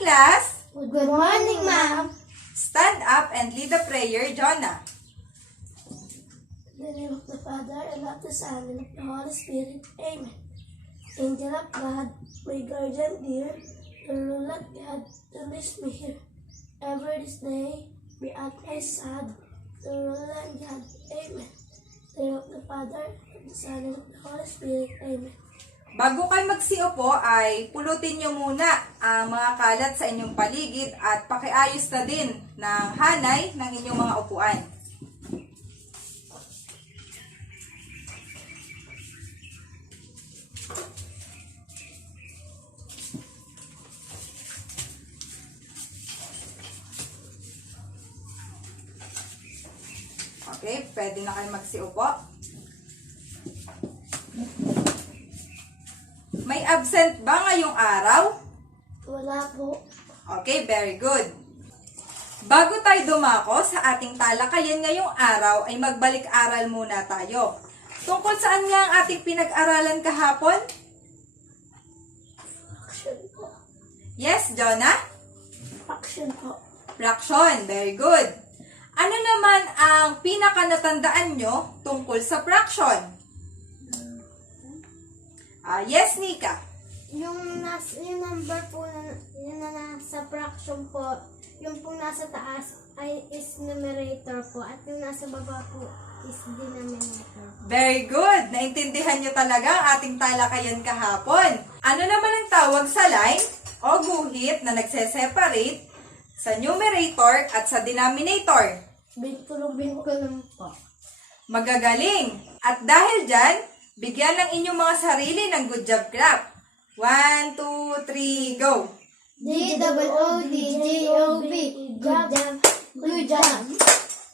class! Good morning, ma'am. Stand up and lead the prayer, Jonah. In the name of the Father, and of the Son, and of the Holy Spirit. Amen. Angel of God, my guardian dear, the rule of God, to lift me here. Ever this day, be at my side, the rule of God. Amen. In the name of the Father, and of the Son, and of the Holy Spirit. Amen. Bago kayo magsiupo ay pulutin nyo muna ang mga kalat sa inyong paligid at pakiayos na din ng hanay ng inyong mga upuan. Okay, pwede na kayo magsiupo. May absent ba ngayong araw? Wala po. Okay, very good. Bago tayo dumako sa ating talakayan ngayong araw, ay magbalik-aral muna tayo. Tungkol saan nga ang ating pinag-aralan kahapon? Action po. Yes, Jonah? Action po. Fraction, very good. Ano naman ang pinaka-natandaan nyo tungkol sa fraction? Yes, Nika. Yung number po na nasa fraction po, yung pong nasa taas ay is numerator po at yung nasa baba po is denominator. Very good. Naintindihan nyo talaga ang ating talakayan kahapon. Ano naman ang tawag sa line o guhit na nagse-separate sa numerator at sa denominator? Bintulong po. Magagaling. At dahil dyan, bigyan ng inyong mga sarili ng good job clap. 1, 2, 3, go! D-O-O-D-J-O-B. Good job. Good job.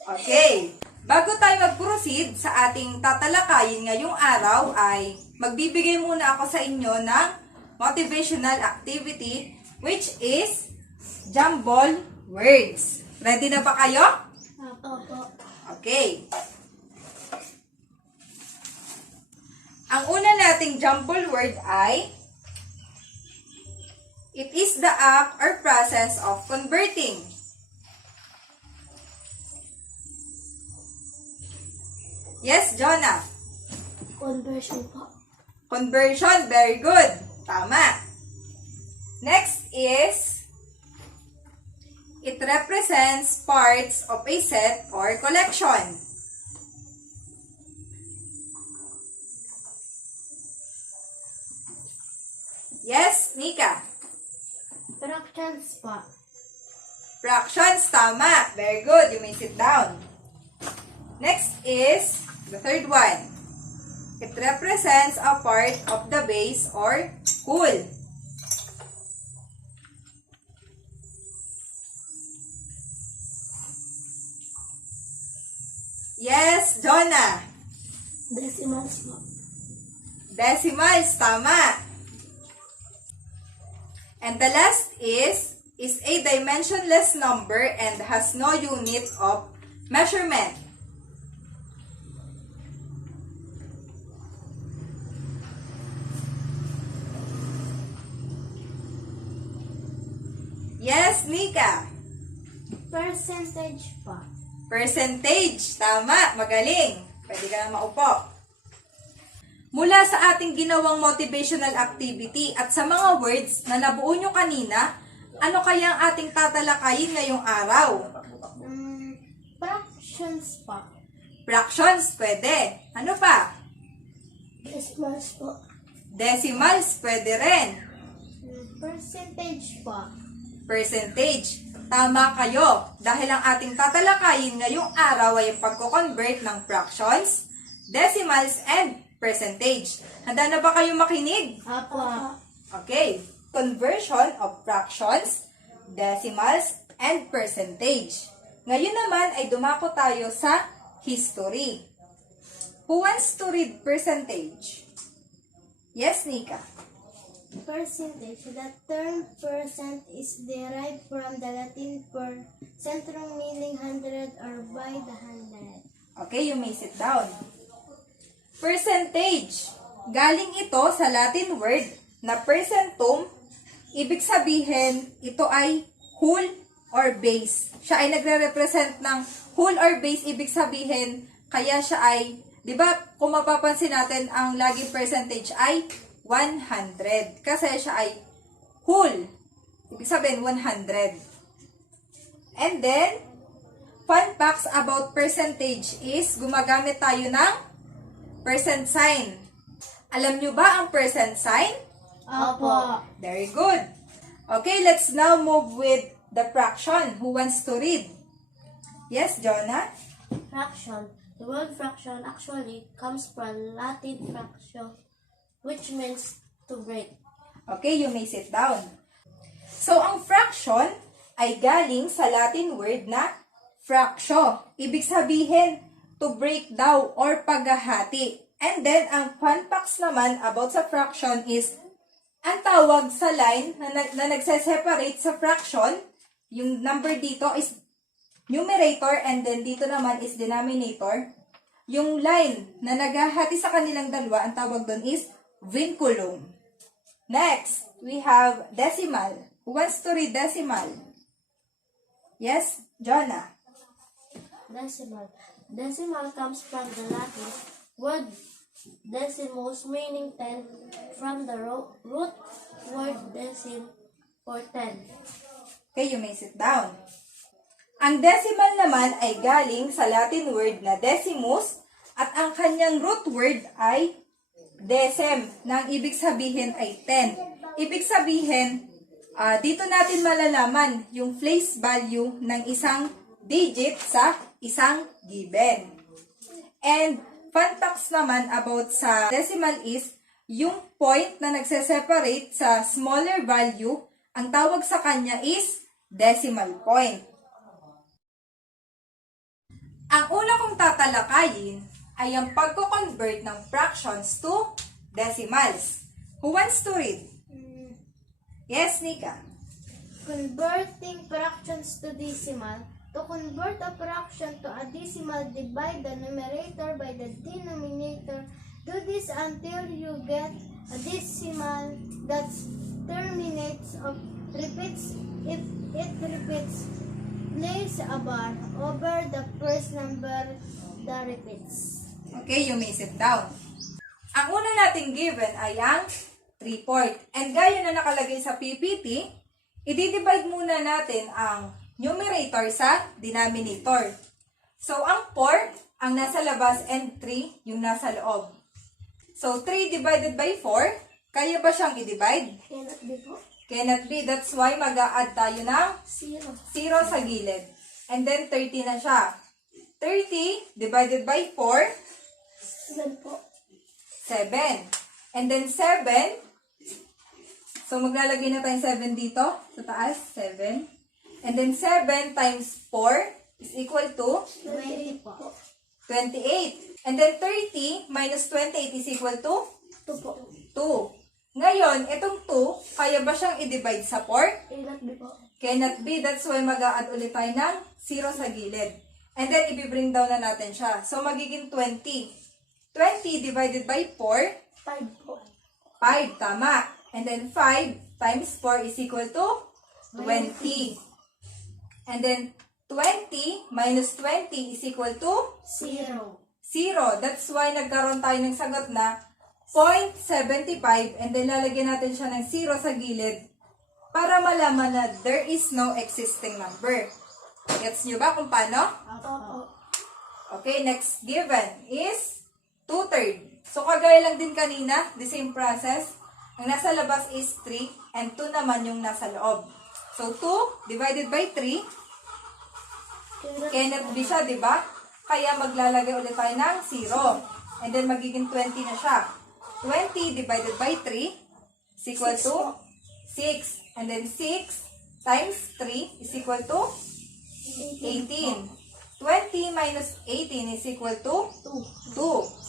Okay. Bago tayo mag-proceed sa ating tatalakayin ngayong araw ay magbibigay muna ako sa inyo ng motivational activity which is jumble words. Ready na ba kayo? Opo. Okay. Ang una nating jumble word ay it is the act or process of converting. Yes, Jonah. Conversion po. Conversion, very good. Tama. Next is it represents parts of a set or collection. Yes, Nika. Fractions po. Fractions, tama. Very good. You may sit down. Next is the third one. It represents a part of the base or whole. Yes, Jonah. Decimals po. Decimals, tama. And the last is a dimensionless number and has no unit of measurement. Yes, Nika. Percentage po. Percentage, tama, magaling. Pwede ka na maupo. Mula sa ating ginawang motivational activity at sa mga words na nabuo nyo kanina, ano kaya ang ating tatalakayin ngayong araw? Fractions po. Fractions, pwede. Ano pa? Decimals po. Decimals, pwede rin. Percentage po. Percentage. Tama kayo. Dahil ang ating tatalakayin ngayong araw ay ang pagko-convert ng fractions, decimals, and percentage. Handa na ba kayo makinig? Apo. Okay. Conversion of fractions, decimals, and percentage. Ngayon naman ay dumako tayo sa history. Who wants to read percentage? Yes, Nika. Percentage. The term percent is derived from the Latin per centrum, meaning 100 or by the 100. Okay, you may sit down. Percentage. Galing ito sa Latin word na percentum ibig sabihin, ito ay whole or base. Siya ay nagre-represent ng whole or base, ibig sabihin, kaya siya ay, di ba, kung mapapansin natin, ang laging percentage ay 100. Kasi siya ay whole. Ibig sabihin, 100. And then, fun facts about percentage is, gumagamit tayo ng percent sign. Alam nyo ba ang percent sign? Opo. Very good. Okay, let's now move with the fraction. Who wants to read? Yes, Jonah? Fraction. The word fraction actually comes from Latin fractio, which means to break. Okay, you may sit down. So, ang fraction ay galing sa Latin word na fractio. Ibig sabihin, to break daw or paghahati. And then, ang fun facts naman about sa fraction is, ang tawag sa line na nagse-separate sa fraction, yung number dito is numerator and then dito naman is denominator. Yung line na naghahati sa kanilang dalawa, ang tawag doon is vinculum. Next, we have decimal. Who wants to read decimal? Yes, Jonah. Decimal. Decimal comes from the Latin word decimus, meaning 10, from the root word decim, or 10. Okay, you may sit down. Ang decimal naman ay galing sa Latin word na decimus at ang kanyang root word ay decem, na ang ibig sabihin ay 10. Ibig sabihin, dito natin malalaman yung place value ng isang digit sa isang given. And fun facts naman about sa decimal is, yung point na nagse-separate sa smaller value, ang tawag sa kanya is decimal point. Ang una kong tatalakayin ay ang pagko-convert ng fractions to decimals. Who wants to read? Yes, Nika. Converting fractions to decimal. To convert a fraction to a decimal, divide the numerator by the denominator. Do this until you get a decimal that terminates or repeats. If it repeats, place a bar over the first number that repeats. Okay, you may sit down. Ang una nating given ay ang 3/4. And gaya na nakalagay sa PPT, i-divide muna natin ang numerator sa denominator. So, ang 4, ang nasa labas, and 3, yung nasa loob. So, 3 divided by 4, kaya ba siyang i-divide? Cannot be po. Cannot be. That's why mag-a-add tayo ng 0. 0 sa gilid. And then, 30 na siya. 30 divided by 4, 7 po. 7. And then 7, so maglalagay na tayong 7 dito, sa taas, 7. And then 7 times 4 is equal to 20 po. 28. And then 30 minus 28 is equal to 2 po. 2. Ngayon, itong 2, kaya ba siyang i-divide sa 4? Cannot be po. Cannot be. That's why mag-a-add ulit tayo ng 0 sa gilid. And then, i-bring down na natin siya. So, magiging 20. 20 divided by 4, 5 po. 5, tama. And then 5 times 4 is equal to 20. And then 20 minus 20 is equal to 0. 0. That's why nagkaroon tayo ng sagot na 0.75 and then lalagyan natin siya ng 0 sa gilid para malaman na there is no existing number. Gets nyo ba kung paano? Opo. Okay, next given is 2/3. So, kagaya lang din kanina, the same process. Ang nasa labas is 3 and 2 naman yung nasa loob. So, 2 divided by 3, cannot be siya, di ba? Kaya maglalagay ulit tayo ng 0. And then, magiging 20 na siya. 20 divided by 3 is equal to 6. And then, 6 times 3 is equal to 18. 20 minus 18 is equal to 2.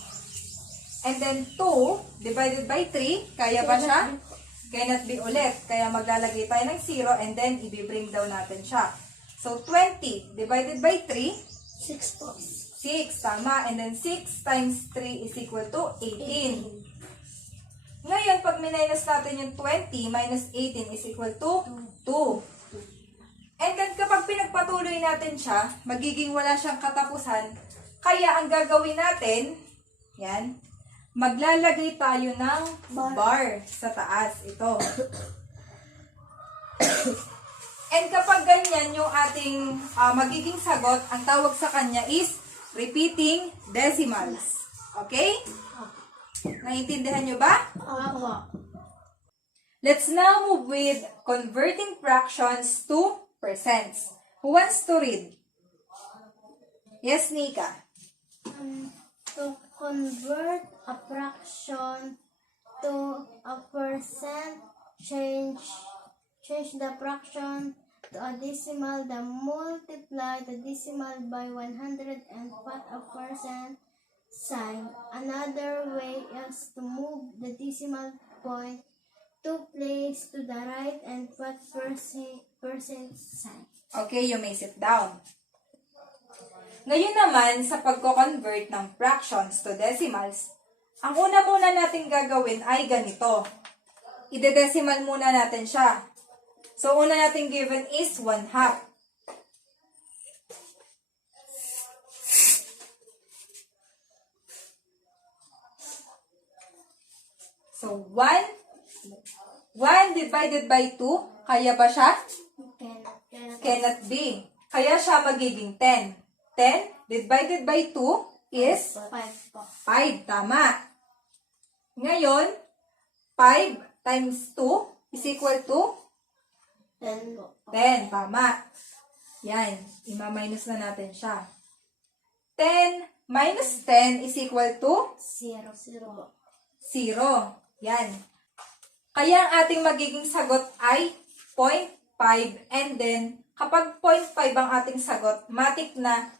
And then 2 divided by 3, kaya ba siya? Cannot be ulit. Kaya maglalagay tayo ng 0 and then i-bring down natin siya. So 20 divided by 3, 6 po. 6, tama. And then 6 times 3 is equal to 18. Ngayon, pag kapag minus natin yung 20 minus 18 is equal to 2. And then kapag pinagpatuloy natin siya, magiging wala siyang katapusan. Kaya ang gagawin natin, yan, maglalagay tayo ng bar sa taas. Ito. And kapag ganyan yung ating magiging sagot, ang tawag sa kanya is repeating decimals. Okay? Naiintindihan nyo ba? Opo. Let's now move with converting fractions to percents. Who wants to read? Yes, Nika. To convert a fraction to a percent, change the fraction to a decimal, then multiply the decimal by 100 and put a percent sign. Another way is to move the decimal point 2 place to the right and put percent sign. Okay, you may sit down. Ngayon naman, sa pagko-convert ng fractions to decimals, ang una muna natin gagawin ay ganito. Ide-decimal muna natin siya. So, una natin given is 1/2. So, 1 divided by 2, kaya ba siya? Cannot be. Kaya siya magiging 10. 10 divided by 2 is 5 po. 5. Tama. Ngayon, 5 times 2 is equal to 10 po. 10. Tama. Yan. Ima-minus na natin siya. 10 minus 10 is equal to 0 po. 0. Yan. Kaya ang ating magiging sagot ay 0.5 and then kapag 0.5 ang ating sagot, matik na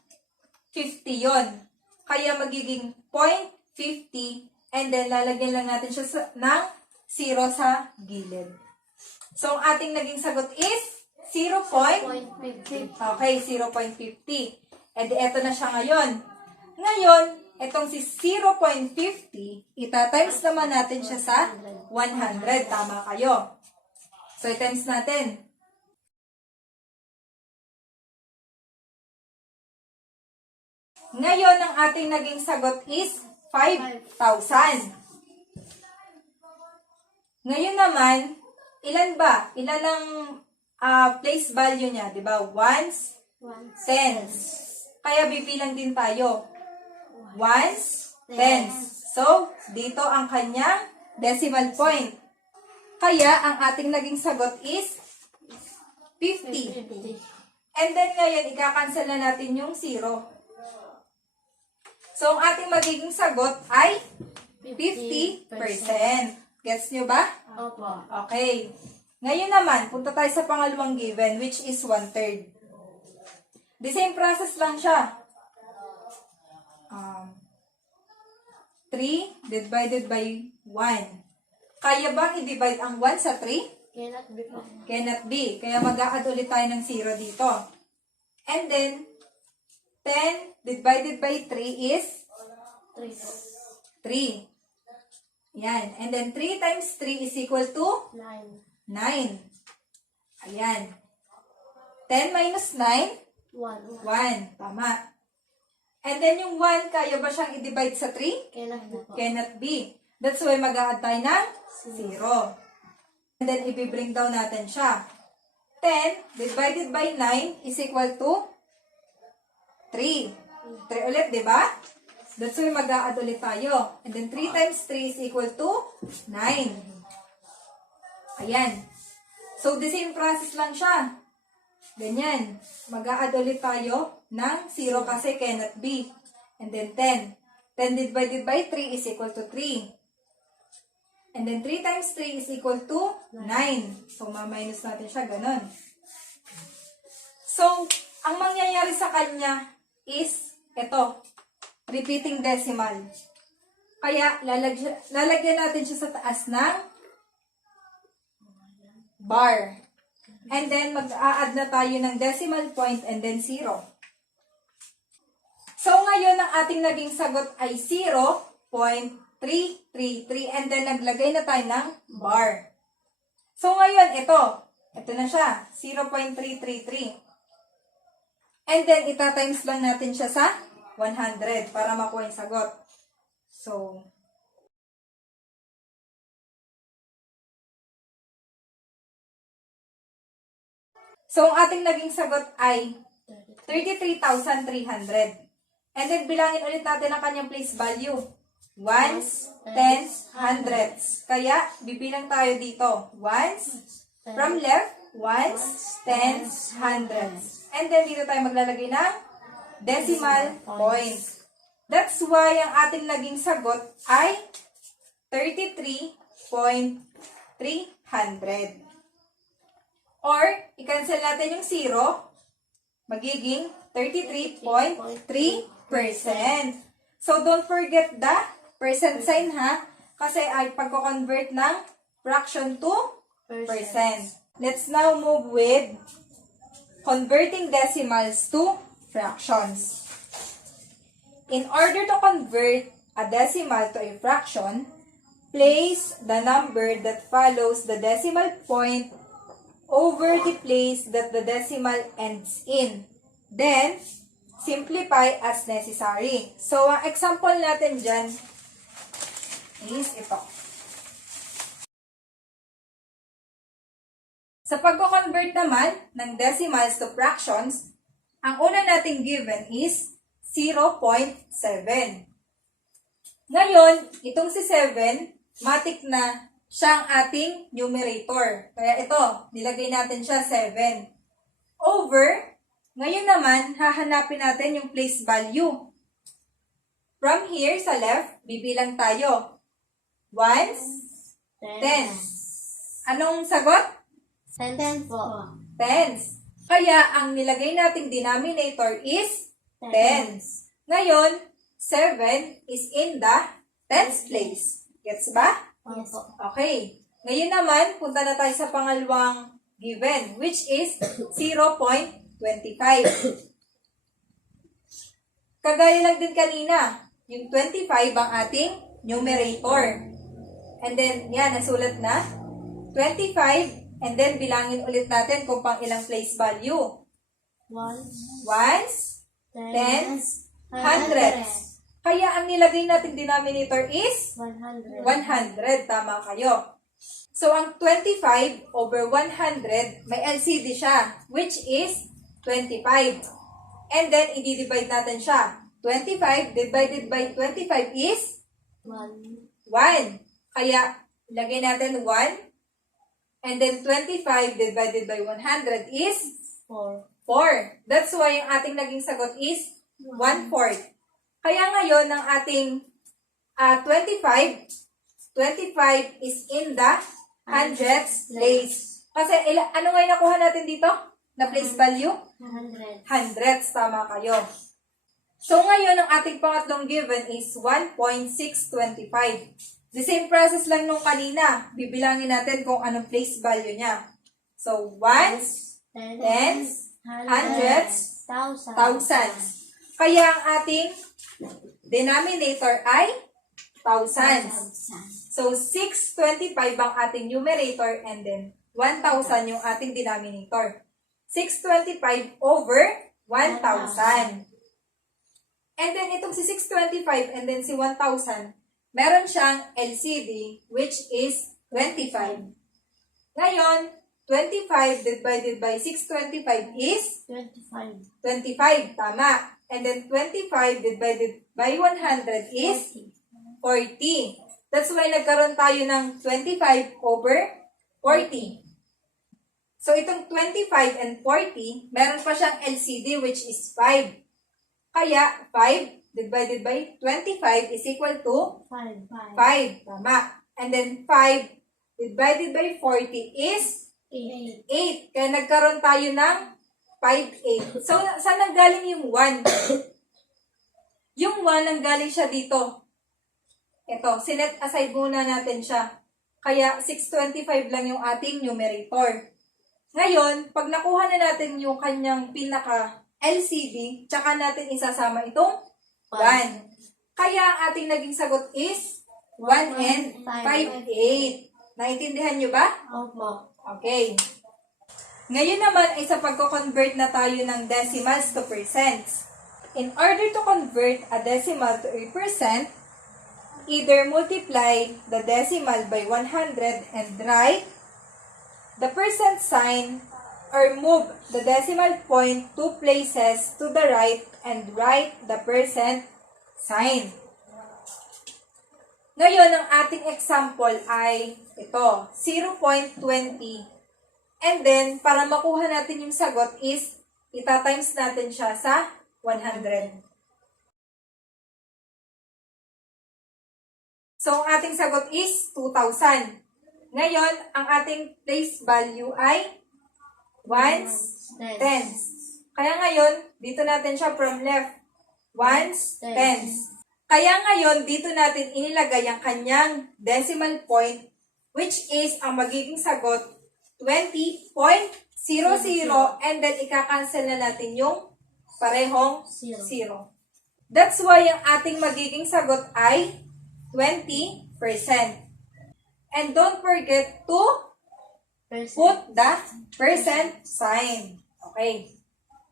50 yon. Kaya magiging 0.50 and then lalagyan lang natin siya ng 0 sa gilid. So, ang ating naging sagot is 0.50. Okay, 0.50. E di eto na siya ngayon. Ngayon, etong si 0.50, itatimes naman natin siya sa 100. Tama kayo. So, i-times natin. Ngayon, ang ating naging sagot is 5,000. Ngayon naman, ilan ba? Ilan ang place value niya? Diba? Ones, tens. Kaya bibilang din tayo. Ones, tens. So, dito ang kanyang decimal point. Kaya, ang ating naging sagot is 50. And then ngayon, ika-cancel na natin yung 0. So, ang ating magiging sagot ay 50%. Gets nyo ba? Opo. Okay. Ngayon naman, punta tayo sa pangalawang given, which is 1/3. The same process lang siya. 3 divided by 1. Kaya bang i-divide ang 1 sa 3? Cannot be po. Cannot be. Kaya mag-a-add ulit tayo ng 0 dito. And then, 10 divided by 3 is 3 po. 3. Yan. And then, 3 times 3 is equal to 9. 9. Ayan. 10 minus 9, 1. 1. Tama. And then, yung 1, kaya ba siyang i-divide sa 3? Cannot be po. Cannot be. That's why mag-a-add tayo ng 0. And then, i-bring down natin siya. 10 divided by 9 is equal to 3. 3 ulit, di ba? That's why mag-a-add ulit tayo. And then, 3 times 3 is equal to 9. Ayan. So, the same process lang siya. Ganyan. Mag-a-add ulit tayo ng 0 kasi cannot be. And then, 10. 10 divided by 3 is equal to 3. And then, 3 times 3 is equal to 9. So, ma-minus natin siya. Ganon. So, ang mangyayari sa kanya is ito. Repeating decimal. Kaya, lalagyan natin siya sa taas ng bar. And then, mag-a-add na tayo ng decimal point and then 0. So, ngayon, ang ating naging sagot ay 0.5. 3, 3, 3, and then naglagay na tayo ng bar. So ngayon, ito na siya, 0.333. And then, itatimes lang natin siya sa 100 para makuha yung sagot. So, ang ating naging sagot ay 33,300. And then, bilangin ulit natin ang kanyang place value. Ones, tens, hundreds. Kaya, bibilang tayo dito. Ones, from left, ones, tens, hundreds. And then, dito tayo maglalagay ng decimal points. That's why ang ating naging sagot ay 33,300. Or, i-cancel natin yung 0, magiging 33.3%. So, don't forget the percent sign ha, kasi ay pagko-convert ng fraction to percent. Let's now move with converting decimals to fractions. In order to convert a decimal to a fraction, place the number that follows the decimal point over the place that the decimal ends in. Then, simplify as necessary. So, ang example natin dyan is ito. Sa pagko-convert naman ng decimals to fractions, ang una nating given is 0.7. Ngayon, itong si 7, matik na siyang ating numerator. Kaya ito, nilagay natin siya 7. Over, ngayon naman, hahanapin natin yung place value. From here sa left, bibilang tayo. Ones, tens. Anong sagot? Tens po. Tens. Kaya, ang nilagay nating denominator is tens. Ngayon, 7 is in the tens place. Gets ba? Yes po. Okay. Ngayon naman, punta na tayo sa pangalawang given, which is 0.25. Kagaya lang din kanina, yung 25 ang ating numerator. And then, yan, nasulat na. 25, and then bilangin ulit natin kung pang ilang place value. Ones, tens, hundreds. Kaya ang nilagay natin denominator is 100. 100. Tama kayo. So, ang 25 over 100, may LCD siya, which is 25. And then, i-divide natin siya. 25 divided by 25 is 1. Kaya, ilagay natin 1. And then, 25 divided by 100 is 4. That's why ang ating naging sagot is 1/4. Kaya ngayon, ang ating 25 is in the hundreds place. Kasi, ano ngayon nakuha natin dito? Na place value? 100. Hundreds. Tama kayo. So, ngayon, ang ating pangatlong given is 1.625. The same process lang nung kanina. Bibilangin natin kung anong place value niya. So, ones, tens, hundreds, thousands. Kaya ang ating denominator ay thousands. So, 625 ang ating numerator and then 1,000 yung ating denominator. 625 over 1,000. And then, itong si 625 and then si 1,000, meron siyang LCD which is 25. Ngayon, 25 divided by 625 is 25. Tama. And then 25 divided by 100 is 40. That's why nagkaroon tayo ng 25 over 40. So, itong 25 and 40, meron pa siyang LCD which is 5. Kaya, 5 divided by 25 is equal to 5. Tama. And then 5 divided by 40 is 8. Kaya nagkaroon tayo ng 5, 8. So, saan nanggaling yung 1? Yung 1 nanggaling siya dito. Ito, sinet aside muna natin siya. Kaya, 625 lang yung ating numerator. Ngayon, pag nakuha na natin yung kanyang pinaka-LCD, tsaka natin isasama itong 1. Kaya, ang ating naging sagot is 1 and 5/8. Naintindihan nyo ba? Opo. Okay. Ngayon naman ay sa pagko-convert na tayo ng decimals to percents. In order to convert a decimal to a percent, either multiply the decimal by 100 and write the percent sign, or move the decimal point 2 places to the right and write the percent sign. Ngayon, ang ating example ay ito, 0.20. And then, para makuha natin yung sagot is, itatimes natin siya sa 100. So, ang ating sagot is 2,000. Ngayon, ang ating place value ay ones, tens. Kaya ngayon, dito natin siya from left. Ones, tens. Kaya ngayon, dito natin inilagay ang kanyang decimal point, which is ang magiging sagot 20.00, and then ika-cancel na natin yung parehong 0. That's why ang ating magiging sagot ay 20%. And don't forget to put the percent sign. Okay.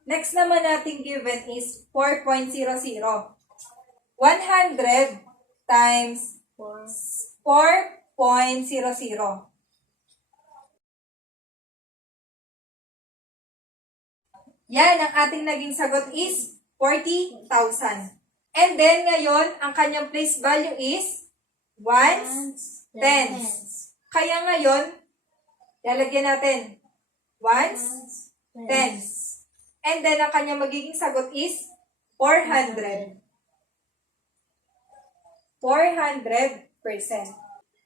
Next naman nating given is 4.00. 100 times 4.00. Yan, ang ating naging sagot is 40,000. And then, ngayon, ang kanyang place value is ones, tens. Kaya ngayon, lalagyan natin ones, tens. And then, ang kanyang magiging sagot is 400. 400%.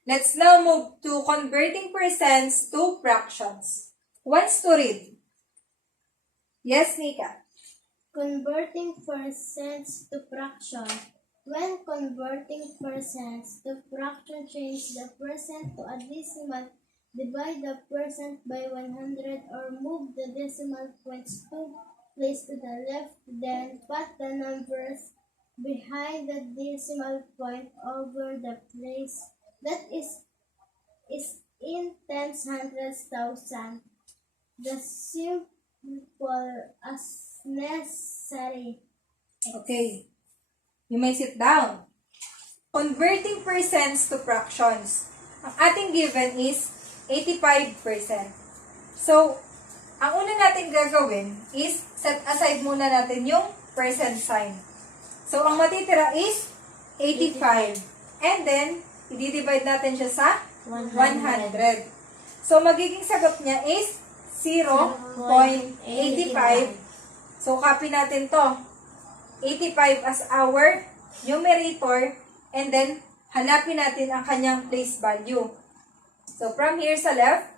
Let's now move to converting percents to fractions. Wants to read? Yes, Nika. Converting percents to fraction. When converting percents to fraction, change the percent to a decimal, divide the percent by 100, or move the decimal points to place to the left, then put the numbers behind the decimal point over the place that is in tens, hundreds, thousand. The simple as necessary. Okay. You may sit down. Converting percents to fractions. Ang ating given is 85%. So, ang una natin gagawin is set aside muna natin yung percent sign. So, ang matitira is 85. And then, i-divide natin siya sa 100. So, magiging sagot niya is 0.85. So, copy natin to. 85 as our numerator, and then hanapin natin ang kanyang place value. So, from here sa left,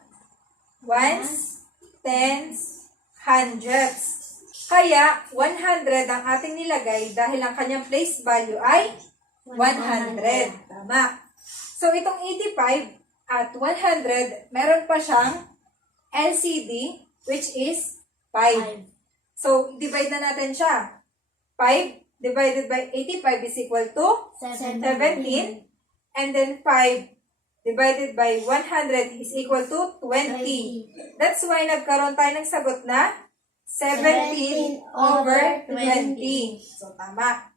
ones, tens, hundreds. Kaya, 100 ang ating nilagay dahil ang kanyang place value ay 100. Tama. So, itong 85 at 100, meron pa siyang LCD, which is 5. So, divide na natin siya. 5 divided by 85 is equal to 17. And then 5 divided by 100 is equal to 20. That's why nagkaroon tayo ng sagot na 17 over 20. So, tama.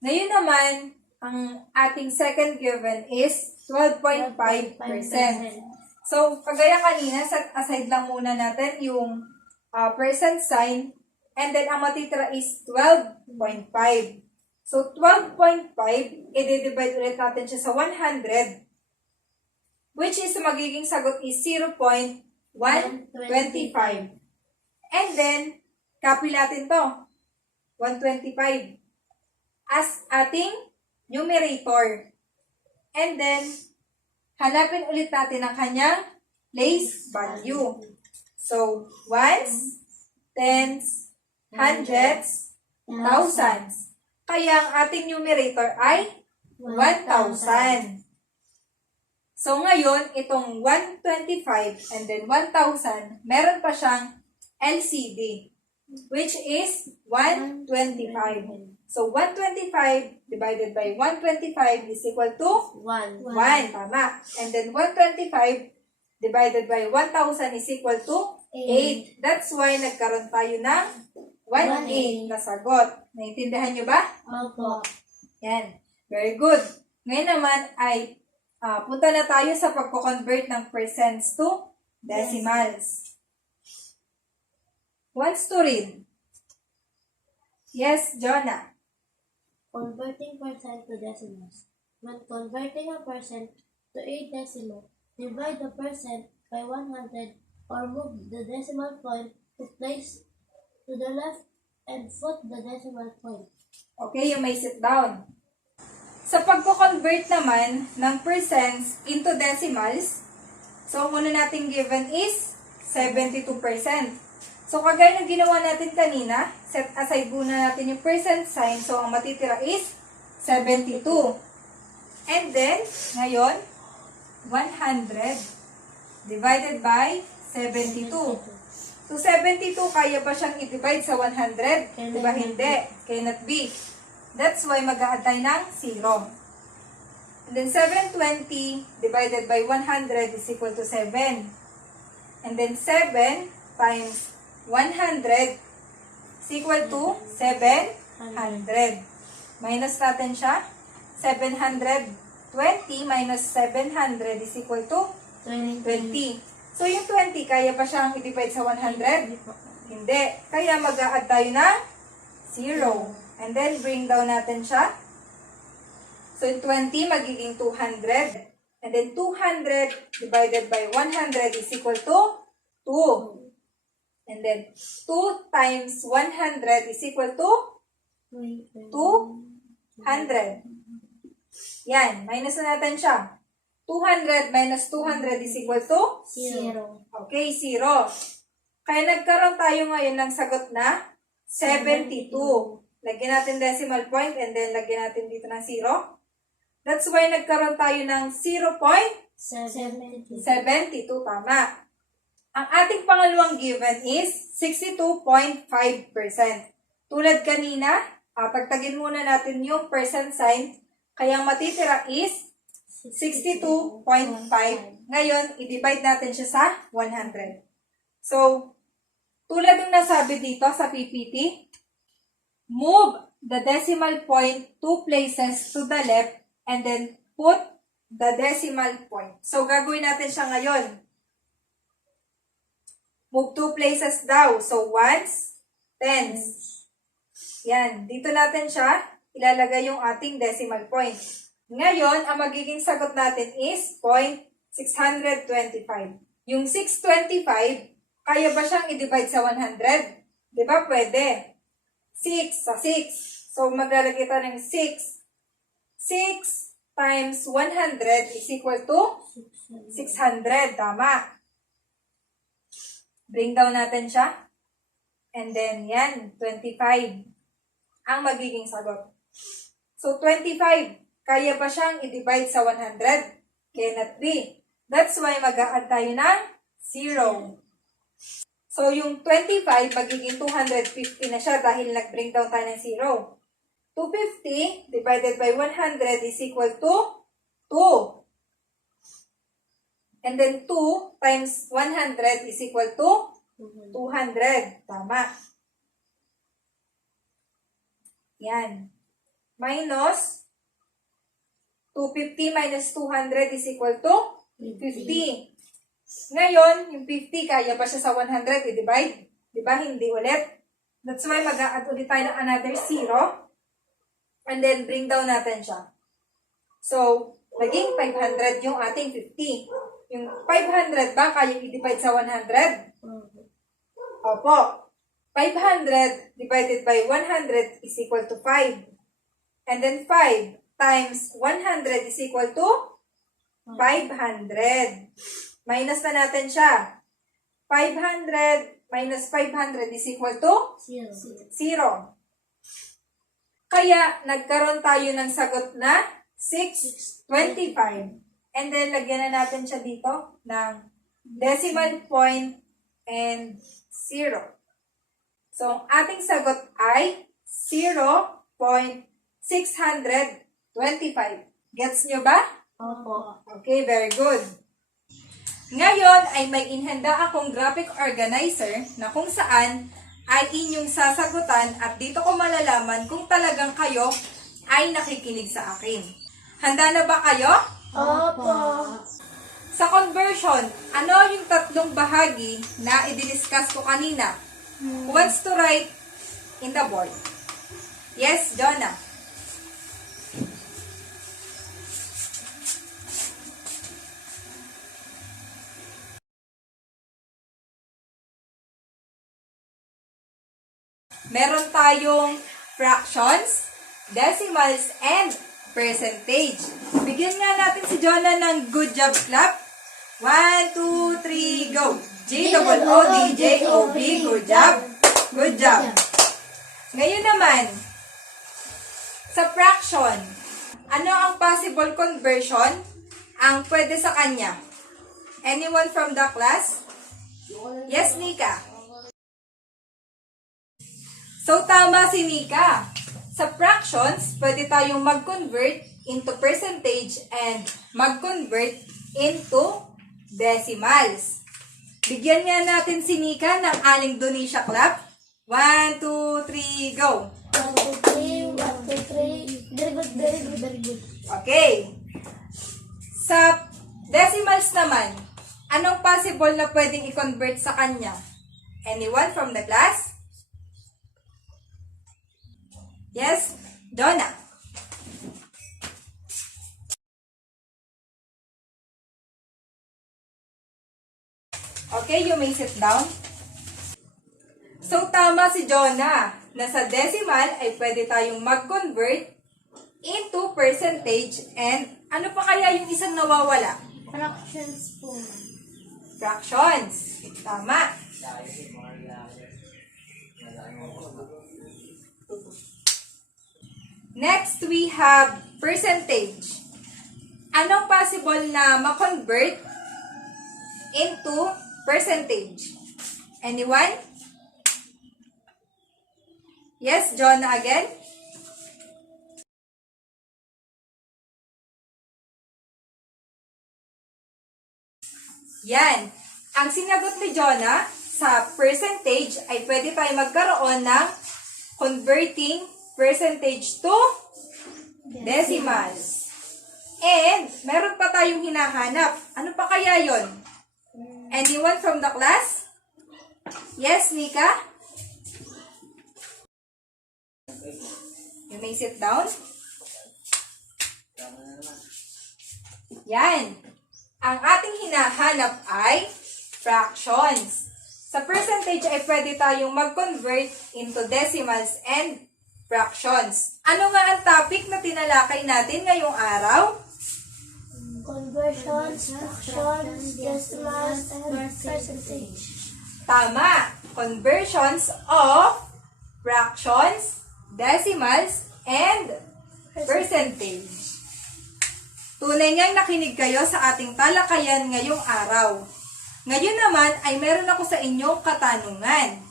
Ngayon naman, ang ating second given is 12.5%. So, kagaya kanina, set aside lang muna natin yung percent sign, and then ang matitira is 12.5. So, 12.5, i-divide ulit natin siya sa 100, which is magiging sagot is 0.125. And then, copy natin to, 125, as ating numerator. And then, hanapin ulit natin ang kanyang place value. So, ones, tens, hundreds, thousands. Kaya ang ating numerator ay 1,000. So, ngayon, itong 125 and then 1,000, meron pa siyang LCD. which is 125. So, 125 divided by 125 is equal to 1. 1. Tama. And then 125 divided by 1,000 is equal to 8. That's why nagkaroon tayo ng 1,8 na sagot. Naintindihan nyo ba? Opo. Yan. Very good. Ngayon naman ay punta na tayo sa pagko-convert ng percents to decimals. Wants to read? Yes, Jonah. Converting percent to decimals. When converting a percent to a decimal, divide the percent by 100 or move the decimal point to place to the left and put the decimal point. Okay, you may sit down. Sa pagko-convert naman ng percents into decimals, so ang una nating given is 72%. So, kagaya ng ginawa natin kanina, set aside muna natin yung percent sign. So, ang matitira is 72. And then, ngayon, 100 divided by 72. So, 72, kaya ba siyang i-divide sa 100? Diba hindi? Cannot be. That's why mag-a-add tayo ng 0. And then, 720 divided by 100 is equal to 7. And then, 7 times 100 is equal to 700. Minus natin siya. 720 minus 700 is equal to 20. So, yung 20, kaya pa siyang i-divide sa 100? Hindi. Kaya mag-a-add tayo ng 0. And then, bring down natin siya. So, yung 20 magiging 200. And then, 200 divided by 100 is equal to 2. And then, 2 times 100 is equal to 200. Yan. Minus na natin siya. 200 minus 200 is equal to 0. Okay, 0. Kaya nagkaroon tayo ngayon ng sagot na 72. Lagyan natin decimal point and then lagyan natin dito ng 0. That's why nagkaroon tayo ng 0.72. 70. Tama. Ang ating pangalawang given is 62.5%. Tulad kanina, tagtagin muna natin yung percent sign. Kaya ang matitira is 62.5. Ngayon, i-divide natin siya sa 100. So, tulad ng nasabi dito sa PPT, move the decimal point 2 places to the left and then put the decimal point. So, gagawin natin siya ngayon. Move 2 places daw. So, ones, tens. Yan. Dito natin siya ilalagay yung ating decimal point. Ngayon, ang magiging sagot natin is 0.625. Yung 625, kaya ba siyang i-divide sa 100? Diba? Pwede. 6 sa 6. So, maglalagay tayo ng 6. 6 times 100 is equal to 600. Tama. Bring down natin siya. And then, yan, 25 ang magiging sagot. So, 25, kaya ba siyang i-divide sa 100? Cannot be. That's why mag-a-add tayo ng 0. So, yung 25, magiging 250 na siya dahil nag-bring down tayo ng 0. 250 divided by 100 is equal to 2. And then 2 times 100 is equal to 200. Tama. Yan. Minus 250 minus 200 is equal to 50. Ngayon, yung 50, kaya ba siya sa 100 i-divide? Diba? Hindi ulit. That's why mag-a-add ulit tayo ng another 0. And then, bring down natin siya. So, naging 500 yung ating 50. Yung 500 ba kaya i-divide sa 100? Opo. 500 divided by 100 is equal to 5. And then 5 times 100 is equal to 500. Minus na natin siya. 500 minus 500 is equal to 0. Kaya, nagkaroon tayo ng sagot na 625. And then, lagyan na natin siya dito ng decimal point and 0. So, ang ating sagot ay 0.625. Gets nyo ba? Opo. Okay, very good. Ngayon ay may inhanda akong graphic organizer na kung saan ay inyong sasagutan at dito ko malalaman kung talagang kayo ay nakikinig sa akin. Handa na ba kayo? Opo. Sa conversion, ano yung tatlong bahagi na i-discuss ko kanina? Who wants to write in the board? Yes, Jonah. Meron tayong fractions, decimals, and percentage. Bigyan nga natin si Jonah ng good job clap. 1, 2, 3, go! G-O-O-D-J-O-B, good job! Good job! Ngayon naman, sa fraction, ano ang possible conversion ang pwede sa kanya? Anyone from the class? Yes, Nika. So, tama si Nika. Sa fractions, pwede tayong mag-convert into percentage and mag-convert into decimals. Bigyan nga natin si Nika ng aling Donisha clap. 1, 2, 3, go! 1, 2, 3, 1, 2, 3. Very good, very good, very good. Okay. Sa decimals naman, anong possible na pwedeng i-convert sa kanya? Anyone from the class? Yes, Jonah. Okay, you may sit down. So, tama si Jonah na sa decimal ay pwede tayong mag-convert into percentage and ano pa kaya yung isang nawawala? Fractions po. Fractions. Tama. Next, we have percentage. Anong possible na ma-convert into percentage? Anyone? Yes, Jonah again? Yan. Ang sinagot ni Jonah sa percentage ay pwede tayo magkaroon ng converting percentage to decimals. And, meron pa tayong hinahanap. Ano pa kaya yon? Anyone from the class? Yes, Nika? You may sit down. Yan. Ang ating hinahanap ay fractions. Sa percentage ay pwede tayong mag-convert into decimals and fractions. Ano nga ang topic na tinalakay natin ngayong araw? Conversions, fractions, decimals, and percentage. Tama. Conversions of fractions, decimals, and percentage. Tunay ngang nakinig kayo sa ating talakayan ngayong araw. Ngayon naman ay meron ako sa inyong katanungan.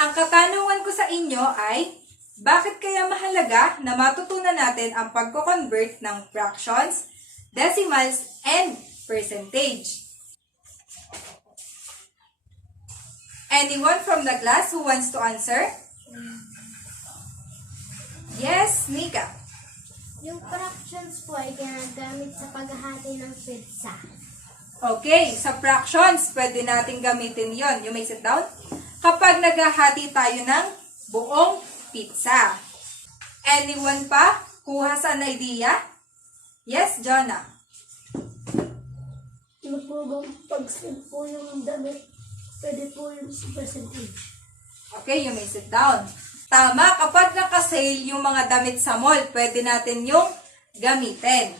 Ang katanungan ko sa inyo ay, bakit kaya mahalaga na matutunan natin ang pagko-convert ng fractions, decimals, and percentage? Anyone from the class who wants to answer? Yes, Nika. Yung fractions po ay ginagamit sa paghahati ng pizza. Okay, sa fractions, pwede natin gamitin yon. You may sit down. Kapag naghahati tayo ng buong pizza. Anyone pa? Kuha sa idea? Yes, Jonah. Ano po bang pag-save po yung damit? Pwede po yung sa percentage. Okay, you may sit down. Tama, kapag nakasale yung mga damit sa mall, pwede natin yung gamitin.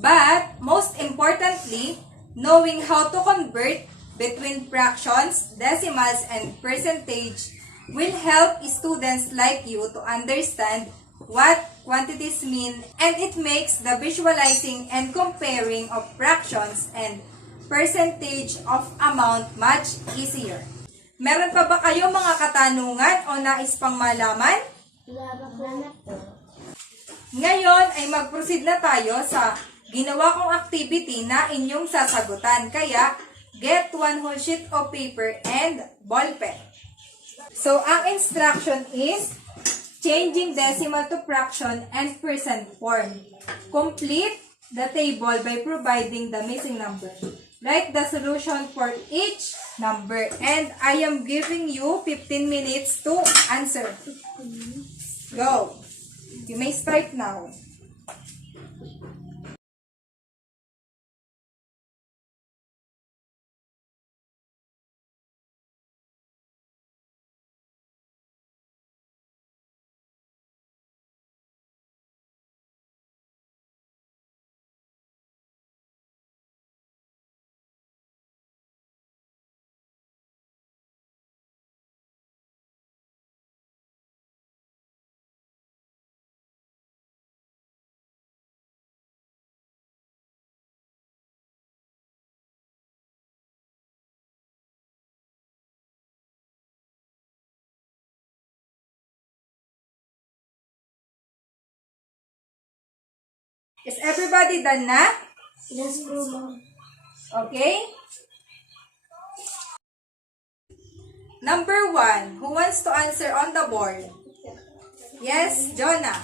But, most importantly, knowing how to convert between fractions, decimals, and percentage will help students like you to understand what quantities mean, and it makes the visualizing and comparing of fractions and percentage of amount much easier. Meron pa ba kayo mga katanungan o nais pang malaman? Wala na po. Ngayon ay mag-proceed na tayo sa ginawa kong activity na inyong sasagutan. Kaya, get 1 whole sheet of paper and ball pen. So, ang instruction is changing decimal to fraction and percent form. Complete the table by providing the missing number. Write the solution for each number. And I am giving you 15 minutes to answer. Go. You may start now. Is everybody done na? Yes po, ma'am. Okay? Number 1. Who wants to answer on the board? Yes, Jonah.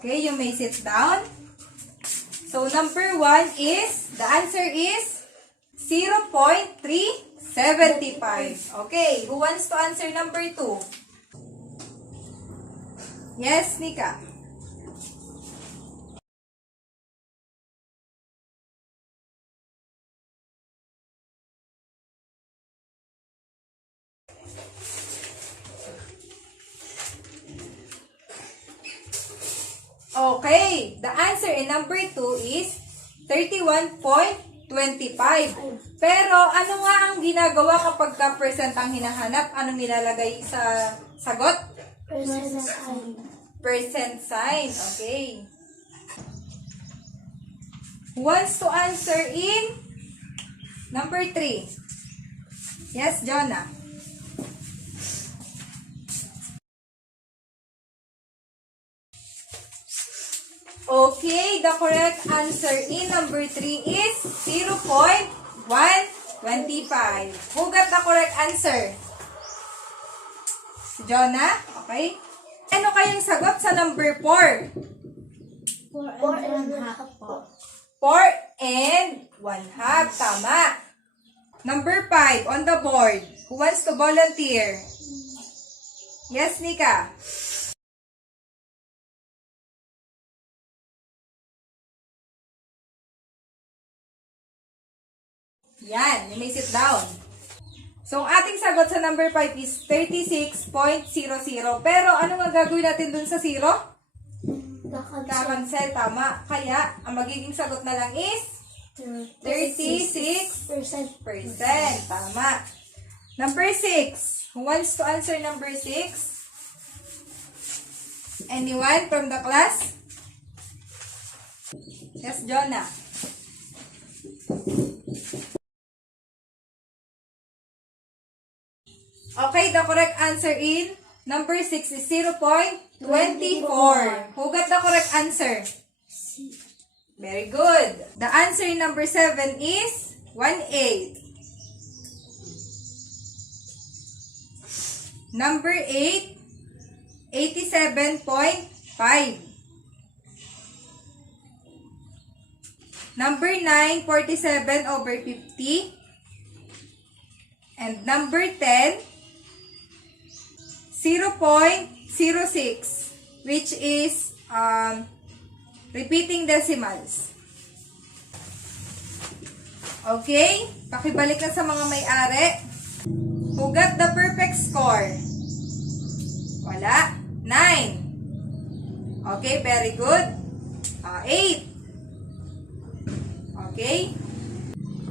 Okay, you may sit down. So, number 1 is, the answer is 0.375. Okay, who wants to answer number 2? Yes, Nika. Okay, the answer in number 2 is 31.25. Pero ano nga ang ginagawa kapag ka-percent ang hinahanap? Anong nilalagay sa sagot? Percent sign. Percent sign. Okay. Who wants to answer in number 3? Yes, Jonah. Okay, the correct answer in number 3 is 0.125. Who got the correct answer? Si Jonah? Okay. Ano kayang sagot sa number 4? 4 4 and and 1 a half half po. po. 4 and 1/2. Tama. Number 5 on the board. Who wants to volunteer? Yes, Nika. Yan, you may sit down. So, ang ating sagot sa number 5 is 36.00. Pero, ano nga gagawin natin dun sa 0? Kakansel. Kakansel, tama. Kaya, ang magiging sagot na lang is 36%. Tama. Number 6. Who wants to answer number 6? Anyone from the class? Yes, Jonah. Okay, the correct answer in number 6 is 0.24. Who got the correct answer? Very good. The answer in number 7 is 1/8. Number 8, 87.5. Number 9, 47/50. And number 10, 0.06, which is repeating decimals. Okay? Pakibalik na sa mga may-ari. Who got the perfect score? Wala. 9. Okay, very good. 8. Okay?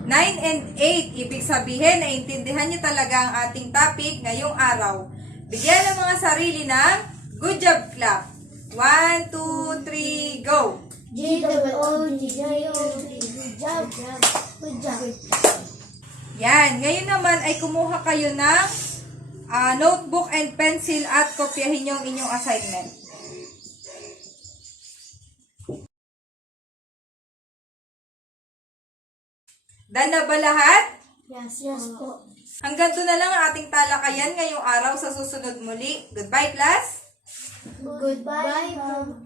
9 and 8, ibig sabihin, naintindihan niyo talaga ang ating topic ngayong araw. Bigyan ng mga sarili ng good job clap. 1, 2, 3, go! G-O-O-G-J-O-B. Good job. Good job. Yan. Ngayon naman ay kumuha kayo ng notebook and pencil at kopyahin yung inyong assignment. Done na ba lahat? Yes, Yes po. Hanggang doon na lang ang ating talakayan ngayong araw. Sa susunod muli. Goodbye, class! Goodbye, ma'am.